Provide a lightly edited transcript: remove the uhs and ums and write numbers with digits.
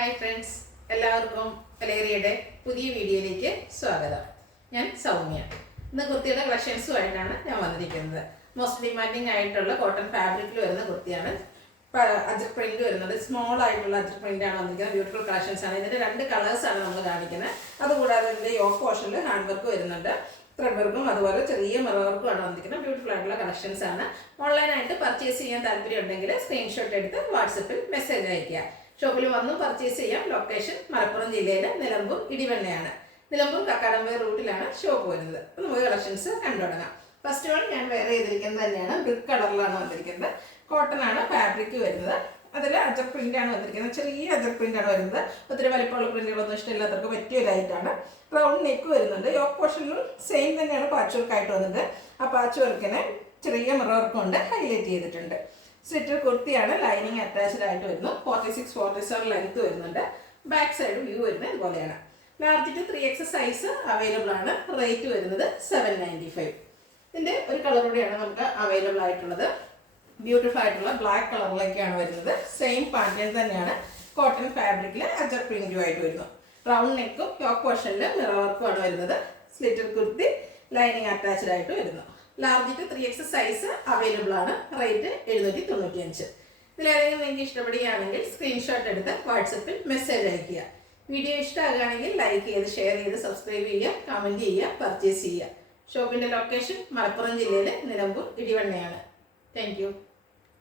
Hi friends, എല്ലാവർക്കും വലേറിയയുടെ പുതിയ വീഡിയോയിലേക്ക് സ്വാഗതം. ഞാൻ സൗമ്യ. ഇന്ന് കുർത്തിയുടെ കളക്ഷൻസുമായിട്ടാണ് ഞാൻ വന്നിരിക്കുന്നത്. മോസ്റ്റ് ഡിമാൻഡിങ് ആയിട്ടുള്ള കോട്ടൺ ഫാബ്രിക്കിൽ വരുന്ന കുർത്തിയാണ്. അജർ പ്രിന്റ് വരുന്നത് സ്മോൾ ആയിട്ടുള്ള അജർ പ്രിന്റ് ആണ് വന്നിരിക്കുന്നത്. ബ്യൂട്ടിഫുൾ കളക്ഷൻസ് ആണ്. ഇതിൻ്റെ 2 കളേഴ്സാണ് നമ്മൾ കാണിക്കുന്നത്. അതുകൂടാതെ ഇതിൻ്റെ യോക്ക് പോർഷനിൽ ഹാൻഡ് വർക്ക് വരുന്നുണ്ട്. ത്രെഡ് വർക്കും അതുപോലെ ചെറിയ മിറർ വർക്കും ആണ് വന്നിരിക്കുന്നത്. ബ്യൂട്ടിഫുൾ ആയിട്ടുള്ള കളക്ഷൻസ് ആണ്. ഓൺലൈനായിട്ട് പർച്ചേസ് ചെയ്യാൻ താല്പര്യം ഉണ്ടെങ്കിൽ സ്ക്രീൻഷോട്ട് എടുത്ത് വാട്സപ്പിൽ മെസ്സേജ് അയയ്ക്കുക. ഷോപ്പിൽ വന്നും പർച്ചേസ് ചെയ്യാം. ലൊക്കേഷൻ മലപ്പുറം ജില്ലയിലെ നിലമ്പൂർ ഇടിവണ്ണയാണ്. നിലമ്പൂർ കക്കാടംപൊയിൽ റൂട്ടിലാണ് ഷോപ്പ് വരുന്നത്. അപ്പോൾ നമുക്ക് കളക്ഷൻസ് കണ്ടു തുടങ്ങാം. ഫസ്റ്റ് വൺ ഞാൻ വെയർ ചെയ്തിരിക്കുന്നത് തന്നെയാണ്. ബ്രിക്ക് കളറിലാണ് വന്നിരിക്കുന്നത്. കോട്ടൺ ആണ് ഫാബ്രിക് വരുന്നത്. അതിൽ അജർ പ്രിന്റ് ആണ് വന്നിരിക്കുന്നത്. ചെറിയ അജർ പ്രിന്റ് ആണ് വരുന്നത്. ഒത്തിരി വലിപ്പമുള്ള പ്രിന്റുകളൊന്നും ഇഷ്ടമില്ലാത്തവർക്ക് പറ്റിയ ലൈറ്റാണ്. റൗണ്ട് നെക്ക് വരുന്നുണ്ട്. യോക്ക് പോർഷനിലും സെയിം തന്നെയാണ് പാച്ച് വർക്ക് ആയിട്ട് വന്നത്. ആ പാച്ച് വർക്കിനെ ചെറിയ മിറർ വർക്ക് കൊണ്ട് ഹൈലൈറ്റ് ചെയ്തിട്ടുണ്ട്. സ്ലിറ്റർ കുർത്തിയാണ്. ലൈനിങ് അറ്റാച്ച്ഡ് ആയിട്ട് വരുന്നു. 46-47 ലെങ്ത് വരുന്നുണ്ട്. ബാക്ക് സൈഡ് വ്യൂ വരുന്നത് ഇതുപോലെയാണ്. Large to 3X size available ആണ്. റേറ്റ് വരുന്നത് 795. ഇതിൻ്റെ ഒരു കളർ കൂടിയാണ് നമുക്ക് അവൈലബിൾ ആയിട്ടുള്ളത്. ബ്യൂട്ടിഫുൾ ആയിട്ടുള്ള ബ്ലാക്ക് കളറിലേക്കാണ് വരുന്നത്. സെയിം പാറ്റേൺ തന്നെയാണ്. കോട്ടൺ ഫാബ്രിക്കിൽ അജർ പ്രിന്റും ആയിട്ട് വരുന്നു. റൗണ്ട് നെക്കും യോക്ക് പോർഷനിൽ മിറർ വർക്കും ആണ് വരുന്നത്. സ്ലിറ്റർ കുർത്തി ലൈനിങ് അറ്റാച്ച്ഡ് ആയിട്ട് വരുന്നു. Large to 3X size available ആണ്. റേറ്റ് 795. ഇതിലേതെങ്കിലും നിങ്ങൾക്ക് ഇഷ്ടപ്പെടുകയാണെങ്കിൽ സ്ക്രീൻഷോട്ട് എടുത്ത് വാട്സപ്പിൽ മെസ്സേജ് അയയ്ക്കുക. വീഡിയോ ഇഷ്ടമാകുകയാണെങ്കിൽ ലൈക്ക് ചെയ്ത് ഷെയർ ചെയ്ത് സബ്സ്ക്രൈബ് ചെയ്യുക, കമൻറ്റ് ചെയ്യുക, പർച്ചേസ് ചെയ്യുക. ഷോപ്പിൻ്റെ ലൊക്കേഷൻ മലപ്പുറം ജില്ലയിലെ നിലമ്പൂർ ഇടിവണ്ണയാണ്. Thank you.